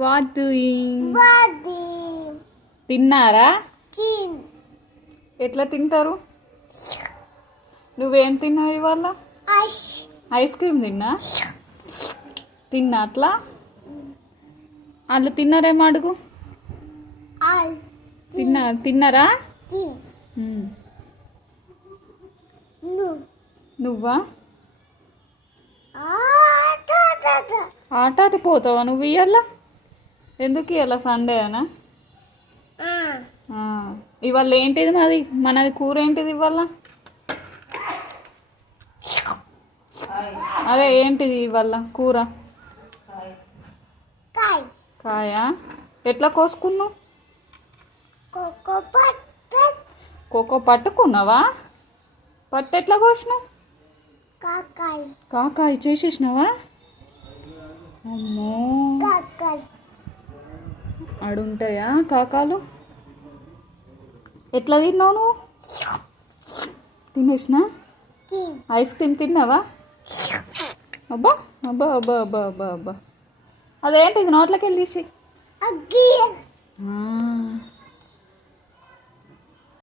What doing? Body. తిన్నారా? Chin. ఎట్లా తింటారు? నువ్వేం తిన్నావు ఇవాళ? Ice. ఐస్ క్రీమ్ తిన్నా అట్లా. వాళ్ళు తిన్నారేమో అడుగు. I. తిన్నారా? Chin. మ్మ్. No. నువ్వా? Da. ఆట ఆడిపోతావా నువ్వు ఇయ్యాల? ఎందుకు ఇయ్యాల సండే అనా? ఇవాళ ఏంటిది మనది కూర ఏంటిది ఇవాళ? అదే ఏంటిది ఇవాళ కూర? Kai. కాయా? ఎట్లా కోసుకున్నావు? Coco butter. కోకో పట్టుకున్నావా? పట్టు ఎట్లా కోసినావు? Kakai. కాకాయ చేసేసినావా? అమ్మో, Kakai. ఆడుంటాయా కాకాలు? ఎట్లా తిన్నావు నువ్వు? తినేసినా? Chin. ఐస్ క్రీమ్ తిన్నావా? అబ్బా అబ్బా అబ్బా అబ్బా అబ్బా అబ్బా, అదేంటిది నోట్లోకి వెళ్ళి తీసి. Again.